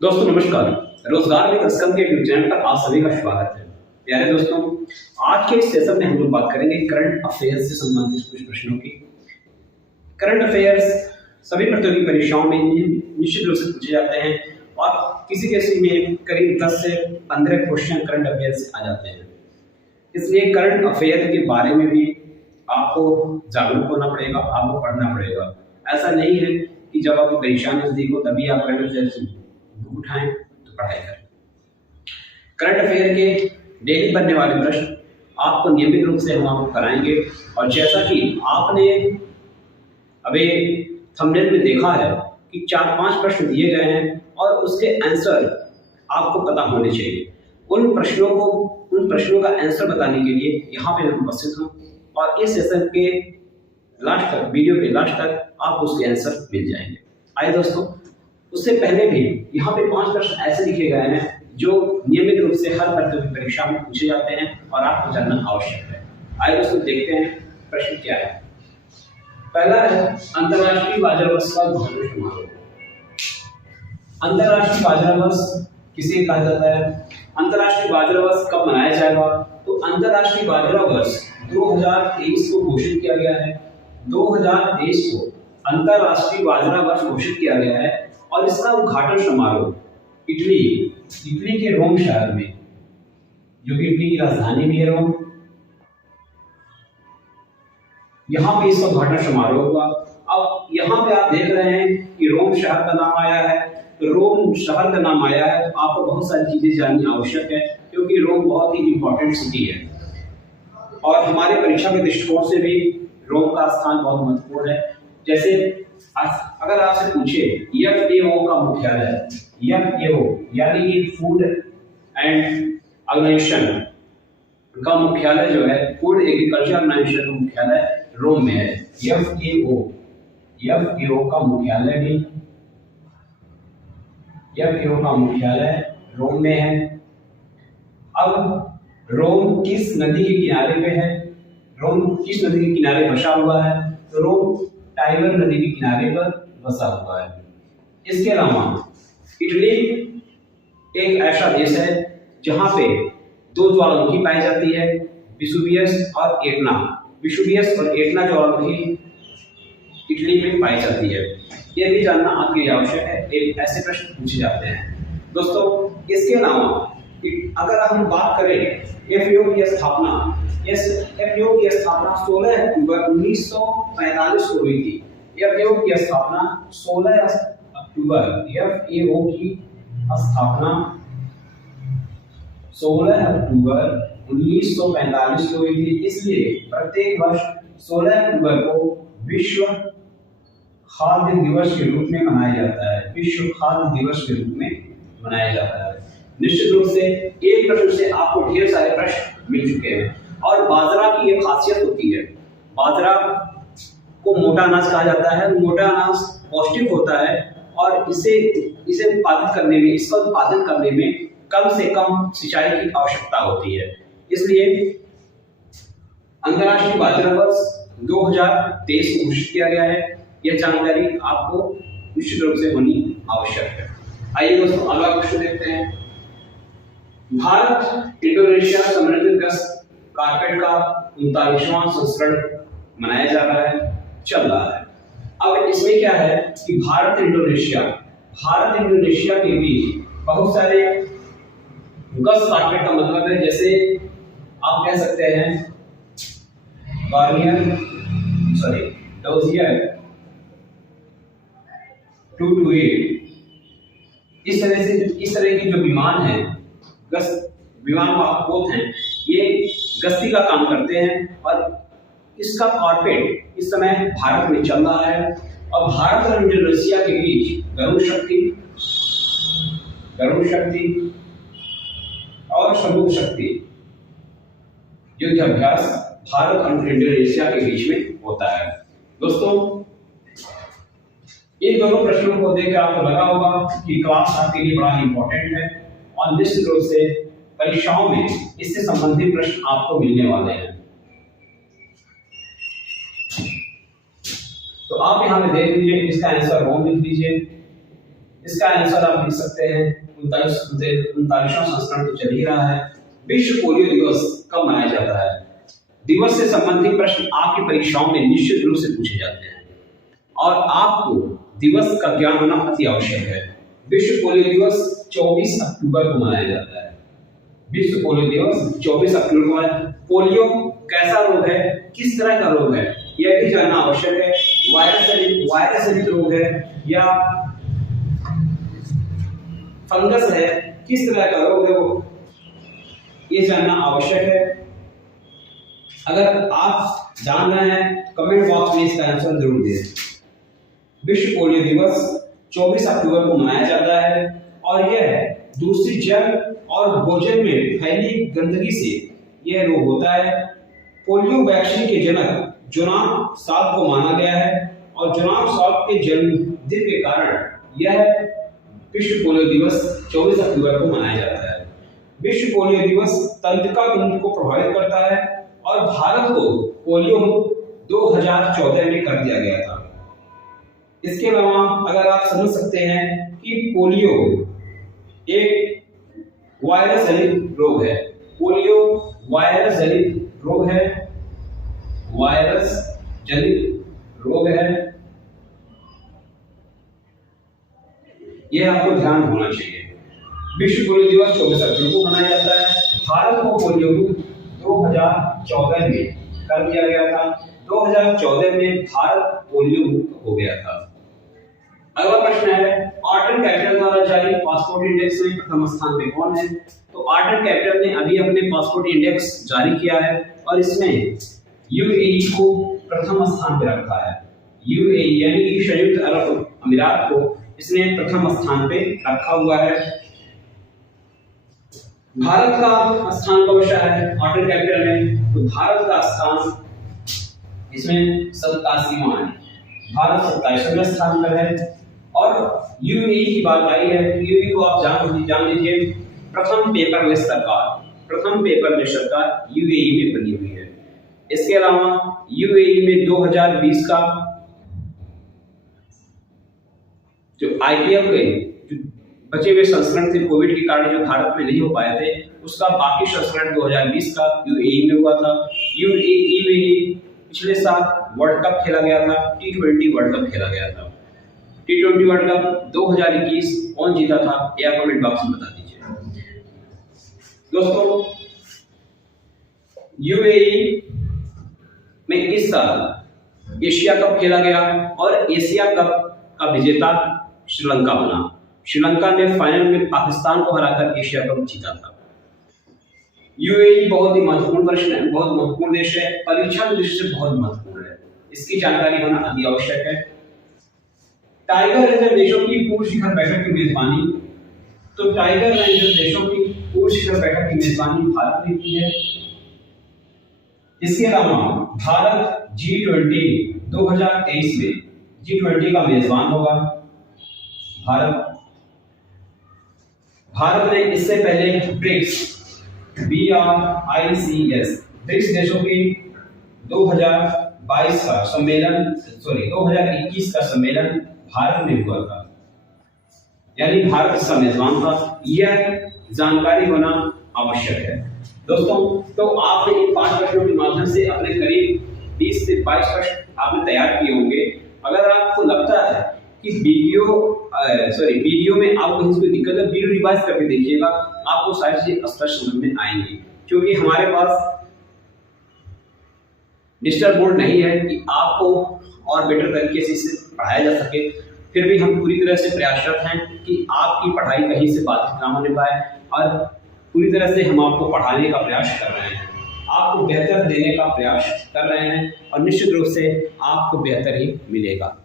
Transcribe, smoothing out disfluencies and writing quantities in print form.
दोस्तों नमस्कार। रोजगार विद असलम के यूट्यूब चैनल पर आप सभी का स्वागत है। प्यारे दोस्तों, आज के इस सेशन में हम लोग बात करेंगे करंट अफेयर्स से संबंधित कुछ प्रश्नों की। करंट अफेयर्स सभी प्रतियोगी परीक्षाओं में निश्चित रूप से पूछे जाते हैं और किसी किसी में करीब 10 से 15 क्वेश्चन करंट अफेयर्स से आ जाते हैं। इसलिए करंट अफेयर के बारे में भी आपको जागरूक होना पड़ेगा, आपको पढ़ना पड़ेगा। ऐसा नहीं है कि जब आपकी परीक्षा नजदीक हो तभी आप करंट अफेयर्स बुक उठाएं तो पढ़ाई करें। करंट अफेयर के डेली बनने वाले प्रश्न आपको नियमित रूप से हम आपको कराएंगे और जैसा कि आपने अभी थंबनेल में देखा है कि 4-5 प्रश्न दिए गए हैं और उसके आंसर आपको पता होने चाहिए। उन प्रश्नों का आंसर बताने के लिए यहाँ पे मैं उपस्थित हूँ और इस सेशन के लास्ट तक, वीडियो के लास्ट तक आपको उसके आंसर मिल जाएंगे। आइए दोस्तों, उससे पहले भी यहाँ पे 5 प्रश्न ऐसे लिखे गए हैं जो नियमित रूप से हर प्रतियोगी परीक्षा में पूछे जाते हैं और आपको जानना आवश्यक है। आइए दोस्तों देखते हैं प्रश्न क्या है। पहला है अंतर्राष्ट्रीय बाजरा दिवस का घोषणा समारोह। अंतर्राष्ट्रीय बाजरा दिवस किसे कहा जाता है? अंतर्राष्ट्रीय बाजरा दिवस कब मनाया जाएगा? तो अंतर्राष्ट्रीय बाजरा दिवस 2023 को घोषित किया गया है। 2023 को अंतर्राष्ट्रीय बाजरा दिवस घोषित किया गया है और इसका उद्घाटन समारोह इटली के रोम शहर में, जो कि इटली की राजधानी भी है रोम, यहाँ पे इसका उद्घाटन समारोह हुआ। अब यहाँ पे आप देख रहे हैं कि रोम शहर का नाम आया है। तो रोम शहर का नाम आया है, आपको बहुत सारी चीजें जाननी आवश्यक है क्योंकि रोम बहुत ही इंपॉर्टेंट सिटी है और हमारे परीक्षा के दृष्टिकोण से भी रोम का स्थान बहुत महत्वपूर्ण है। जैसे अगर आपसे पूछे FAO का मुख्यालय, FAO यानी कि फूड एंड ऑर्गेनाइजेशन का मुख्यालय जो है, फूड एग्रीकल्चर ऑर्गेनाइजेशन का मुख्यालय रोम में है। FAO का मुख्यालय रोम में है। अब रोम किस नदी के किनारे पे है? रोम किस नदी के किनारे बसा हुआ है? तो रोम टाइबर नदी के किनारे पर बसा हुआ है। इसके अलावा इटली एक ऐसा देश है जहां पे 2 ज्वालामुखी पाई जाती है, विसुवियस और एटना। विसुवियस और एटना ज्वालामुखी इटली में पाई जाती है। यह भी जानना आपके लिए आवश्यक है, एक ऐसे प्रश्न पूछे जाते हैं। दोस्तों इसके अलावा अगर हम बात करें FAO की स्थापना, FAO की स्थापना 16 अक्टूबर 1945 को हुई थी। FAO की स्थापना 16 अक्टूबर FAO की स्थापना 16 अक्टूबर 1945 को हुई थी। इसलिए प्रत्येक वर्ष 16 अक्टूबर को विश्व खाद्य दिवस के रूप में मनाया जाता है। विश्व खाद्य दिवस के रूप में मनाया जाता है। निश्चित रूप से एक प्रश्न से आपको ढेर सारे प्रश्न मिल चुके हैं और बाजरा की एक खासियत होती है, बाजरा को मोटा अनाज कहा जाता है। मोटा अनाज पौष्टिक होता है और इसका उत्पादन करने में कम से कम सिंचाई की आवश्यकता होती है। इसलिए अंतर्राष्ट्रीय बाजरा दिवस 2023 को घोषित किया गया है। यह जानकारी आपको निश्चित रूप से होनी आवश्यक है। आइए दोस्तों अगला क्वेश्चन देखते हैं। भारत इंडोनेशिया समृद्ध गश्त कारपेट का 39वां संस्करण मनाया जा रहा है, चल रहा है। अब इसमें क्या है कि भारत इंडोनेशिया के बीच बहुत सारे गश्त कारपेट का मतलब है, जैसे आप कह सकते हैं डोजियर 228, इस तरह की जो विमान है, विमान वाहक हैं, ये गश्ती का काम करते हैं और इसका कारपेट इस समय भारत में चल रहा है। और भारत और इंडोनेशिया के बीच गरुड़ शक्ति और समुद्र शक्ति युद्ध अभ्यास भारत और इंडोनेशिया के बीच में होता है। दोस्तों इन दोनों प्रश्नों को देखकर आपको लगा होगा कि क्लास आपके लिए बड़ा इंपॉर्टेंट है और निश्चित रूप से परीक्षाओं में इससे संबंधित प्रश्न आपको मिलने वाले हैं। तो आप यहाँ पे देख लीजिए, इसका आंसर रोम लिख लीजिए। इसका आंसर आप लिख सकते हैं 39वां संस्करण तो चल ही रहा है। विश्व पोलियो दिवस कब मनाया जाता है? दिवस से संबंधित प्रश्न आपकी परीक्षाओं में निश्चित रूप से पूछे जाते हैं और आपको दिवस का ज्ञान होना अति आवश्यक है। विश्व पोलियो दिवस 24 अक्टूबर को मनाया जाता है। विश्व पोलियो दिवस 24 अक्टूबर को मनाया। पोलियो कैसा रोग है, किस तरह का रोग है, यह भी जानना आवश्यक है। वायरस जनित रोग है या फंगस है, किस तरह का रोग है वो ये जानना आवश्यक है। अगर आप जान रहे हैं कमेंट बॉक्स में इसका आंसर जरूर दें। विश्व पोलियो दिवस 24 अक्टूबर को मनाया जाता है और यह दूसरी जल और भोजन में फैली गंदगी से यह रोग होता है। पोलियो वैक्सीन के जनक जोनास साल्क को माना गया है और जोनास साल्क के जन्मदिन के कारण यह विश्व पोलियो दिवस 24 अक्टूबर को मनाया जाता है। विश्व पोलियो दिवस तंत्रिका तंत्र को प्रभावित करता है और भारत को पोलियो मुक्त 2014 में कर दिया गया था। इसके अलावा अगर आप समझ सकते हैं कि पोलियो एक वायरस जनित रोग है। पोलियो वायरस जनित रोग है, वायरस जनित रोग है, यह आपको ध्यान होना चाहिए। विश्व पोलियो दिवस 24 अक्टूबर को मनाया जाता है। भारत को पोलियो मुक्त 2014 में कर दिया गया था। 2014 में भारत पोलियो मुक्त हो गया था। अगला प्रश्न है आर्ट एंड कैपिटल द्वारा जारी पासपोर्ट इंडेक्स में प्रथम स्थान पे कौन है? तो आर्ट एंड कैपिटल ने अभी अपने पासपोर्ट इंडेक्स जारी किया है और इसमें यूएई को प्रथम स्थान पे रखा है। यूएई यानी कि संयुक्त अरब अमीरात को इसने प्रथम स्थान पे रखा हुआ है। भारत का स्थान कौन सा है आर्ट एंड कैपिटल में? तो भारत का स्थान इसमें 87वां है। भारत 27वें स्थान पर है। और यूएई की बात आई है, यूएई को आप जान लीजिए प्रथम पेपरलेस सरकार यूएई में बनी हुई है। इसके अलावा यूएई में 2020 का जो आईपीएल के जो बचे हुए संस्करण थे कोविड के कारण जो भारत में नहीं हो पाए थे, उसका बाकी संस्करण 2020 का यूएई में हुआ था। यूएई में ही पिछले साल वर्ल्ड कप खेला गया था, T20 वर्ल्ड कप खेला गया था। T20 वर्ल्ड कप 2021 कौन जीता था यह कमेंट बॉक्स में बता दीजिए। दोस्तों यूएई में इस साल एशिया कप खेला गया और एशिया कप का विजेता श्रीलंका बना। श्रीलंका ने फाइनल में पाकिस्तान को हराकर एशिया कप जीता था। यूएई बहुत ही महत्वपूर्ण प्रश्न है, बहुत महत्वपूर्ण देश है, परीक्षा की दृष्टि से बहुत महत्वपूर्ण है, इसकी जानकारी होना अति आवश्यक है। टाइगर रेंजर देशों की पूर्व शिखर बैठक की मेजबानी, तो टाइगर रेंजर देशों की पूर्व शिखर बैठक की मेजबानी भारत ने की है। इसके अलावा भारत G20 2023 में G20 का मेजबान होगा। भारत ने इससे पहले ब्रिक्स देशों की 2021 का सम्मेलन भारत में हुआ था, यानी भारत इसका मेजबान था। यह जानकारी होना आवश्यक है। दोस्तों तो आपने इन 5 प्रश्नों के माध्यम से अपने करीब 20 से 22 प्रश्न आपने तैयार किए होंगे। अगर आपको लगता है कि वीडियो में आपको कहीं कोई दिक्कत है, वीडियो रिवाइज करके देखिएगा, आपको सारी चीजें स्पष्ट समझ में आएंगी। क्योंकि हमारे पास डिजिटल बोर्ड नहीं है कि आपको और बेटर तरीके से इसे पढ़ाया जा सके, फिर भी हम पूरी तरह से प्रयासरत हैं कि आपकी पढ़ाई कहीं से बाधित ना होने पाए और पूरी तरह से हम आपको पढ़ाने का प्रयास कर रहे हैं, आपको बेहतर देने का प्रयास कर रहे हैं और निश्चित रूप से आपको बेहतर ही मिलेगा।